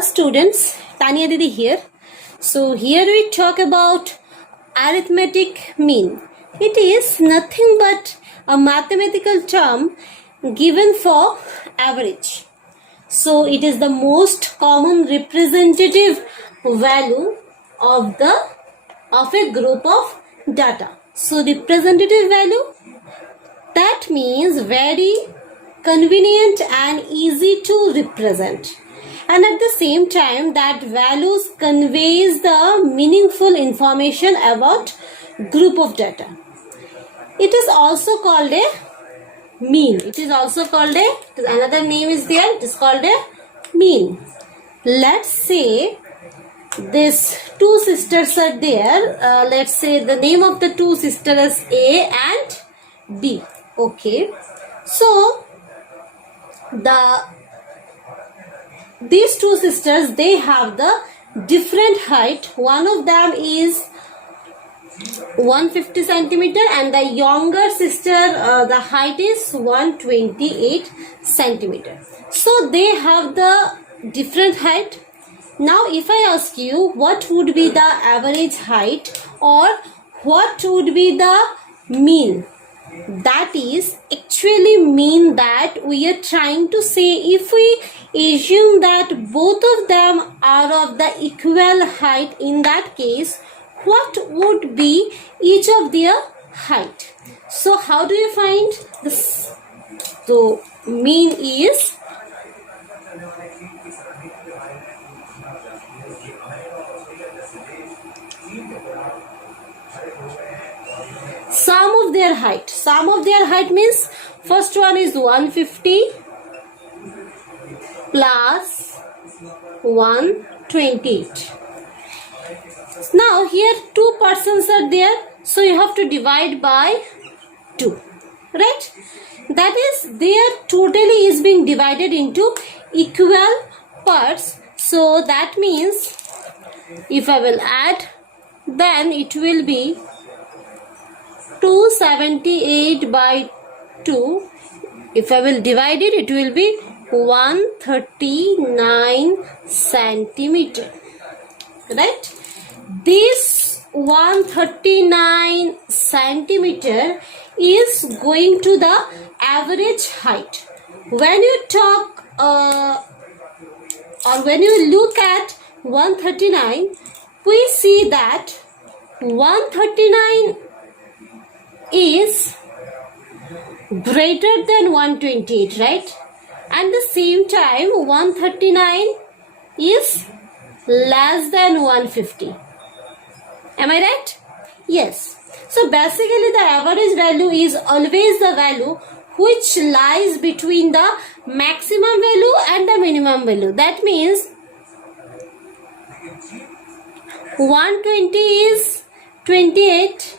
Students, Tanya Didi here. So here we talk about arithmetic mean. It is nothing but a mathematical term given for average. So it is the most common representative value of a group of data. So representative value, that means very convenient and easy to represent, and at the same time that values conveys the meaningful information about group of data. It is also called a mean. It is also called another name is there. It is called a mean. Let's say these two sisters are there. Let's say the name of the two sisters is A and B. Okay, so these two sisters, they have the different height. One of them is 150 centimeter and the younger sister, the height is 128 centimeter. So they have the different height. Now if I ask you what would be the average height or what would be the mean, that is actually mean that we are trying to say, if we assume that both of them are of the equal height, in that case what would be each of their height. So how do you find this? So mean is sum of their height. Sum of their height means first one is 150 plus 128. Now here two persons are there, so you have to divide by 2, right? That is, their totally is being divided into equal parts. So that means if I will add, then it will be 278 by 2. If I will divide it, it will be 139 centimeter, right? This 139 centimeter is going to the average height. When you talk or when you look at 139, we see that 139 is greater than 128, right? And the same time 139 is less than 150. Am I right? Yes. So basically the average value is always the value which lies between the maximum value and the minimum value. That means 120 is 28.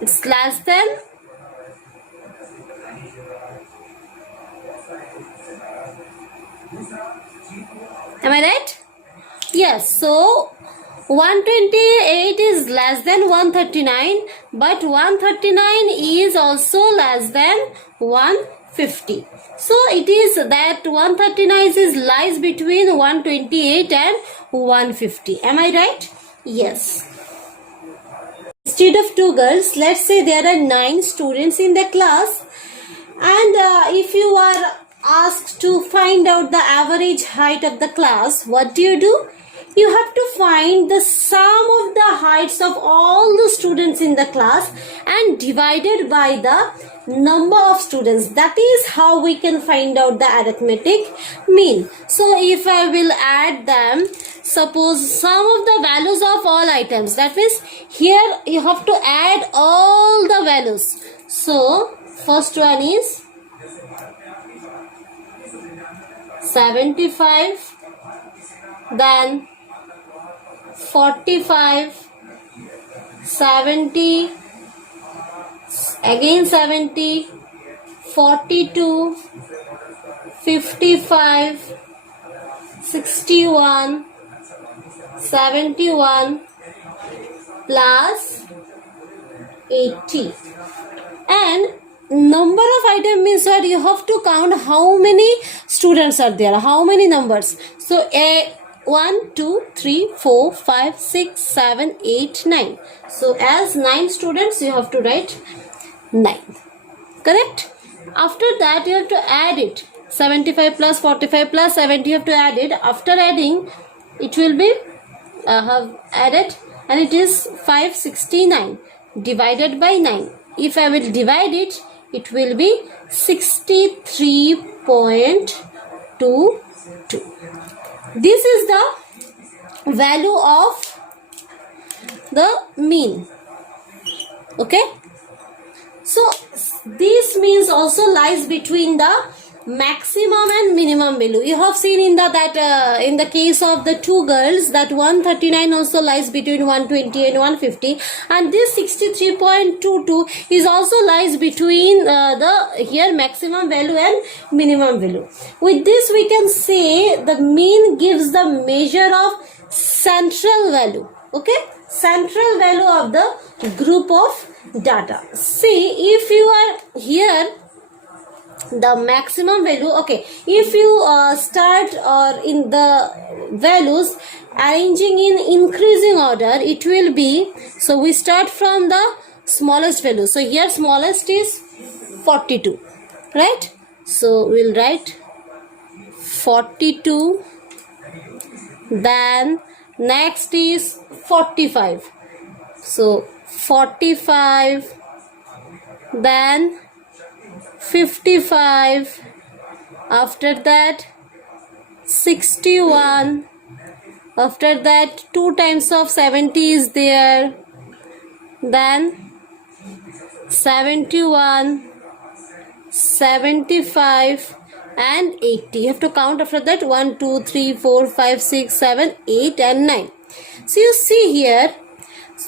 It's less than Am I right? Yes. So 128 is less than 139, but 139 is also less than 150. So it is that 139 is lies between 128 and 150. Am I right? Yes. Instead of 2 girls, let's say there are 9 students in the class, and if you are asked to find out the average height of the class, what do? You have to find the sum of the heights of all the students in the class and divided by the number of students. That is how we can find out the arithmetic mean. So if I will add them, suppose sum of the values of all items, that means here you have to add all the values. So first one is 75, then 45, 70, again 70, 42, 55, 61, 71 plus 80. And number of item means that you have to count how many students are there. How many numbers? So 1, 2, 3, 4, 5, 6, 7, 8, 9. So as 9 students you have to write 9. Correct? After that you have to add it. 75 plus 45 plus 70 you have to add it. After adding it will be have added, and it is 569 divided by 9. If I will divide it, it will be 63.22. This is the value of the mean. Okay. So this means also lies between the maximum and minimum value. You have seen in the in the case of the two girls that 139 also lies between 120 and 150, and this 63.22 is also lies between the here maximum value and minimum value. With this we can say the mean gives the measure of central value. Okay, central value of the group of data. See, if you are here the maximum value, okay, if you start or in the values arranging in increasing order, it will be, so we start from the smallest value. So here smallest is 42, right? So we'll write 42, then next is 45, so 45, then 55, after that 61, after that 2 times of 70 is there, then 71, 75 and 80. You have to count after that 1, 2, 3, 4, 5, 6, 7, 8 and 9. So you see here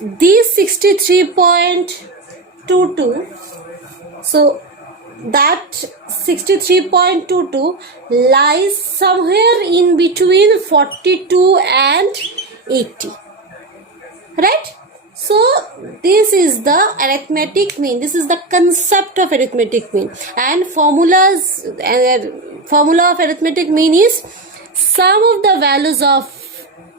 these 63.22, so that 63.22 lies somewhere in between 42 and 80, right? So this is the arithmetic mean. This is the concept of arithmetic mean, and formula of arithmetic mean is sum of the values of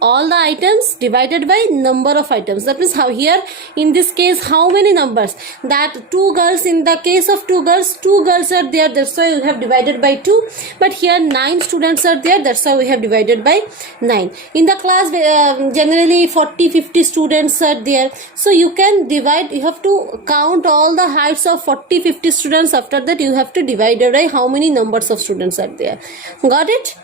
all the items divided by number of items. That means how here in this case how many numbers, that 2 girls, in the case of 2 girls are there, that's why we have divided by 2, but here 9 students are there, that's why we have divided by 9. In the class generally 40-50 students are there, so you can divide, you have to count all the heights of 40-50 students. After that you have to divide by how many numbers of students are there. Got it?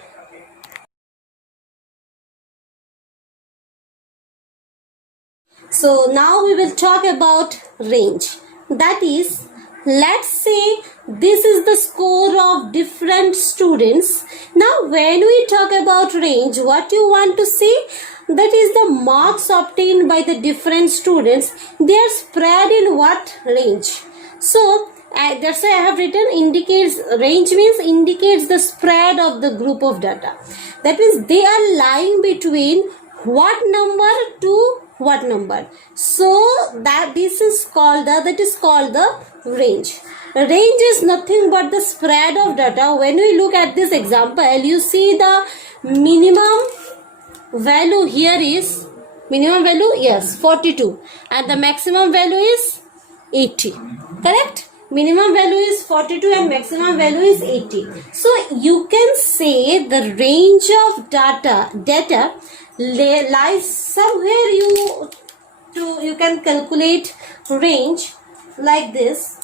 So now we will talk about range. That is, let's say this is the score of different students. Now when we talk about range, what you want to see? That is the marks obtained by the different students. They are spread in what range? So that's why I have written indicates, range means indicates the spread of the group of data. That means they are lying between what number to what number. So that this is called the range. Range is nothing but the spread of data. When we look at this example, you see the minimum value here is, minimum value, yes, 42, and the maximum value is 80. Correct? Minimum value is 42 and maximum value is 80. So you can say the range of data lies somewhere. You can calculate range like this.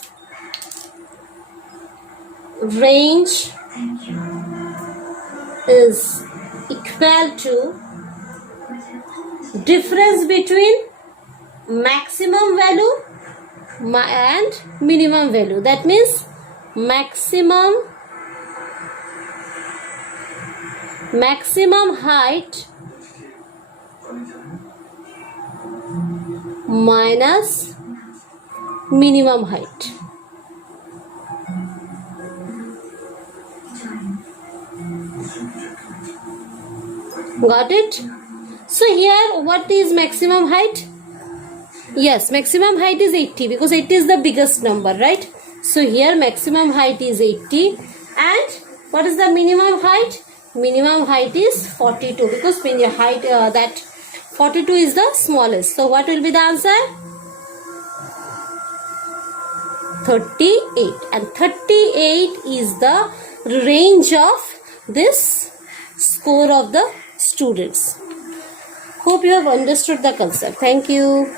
Range is equal to difference between maximum value and minimum value. That means maximum height minus minimum height. Got it? So here what is maximum height? Yes, maximum height is 80 because 80 is the biggest number, right? So here maximum height is 80 and What is the minimum height? Minimum height is 42 because when your height that 42 is the smallest. So what will be the answer? 38, and 38 is the range of this score of the students. Hope you have understood the concept. Thank you.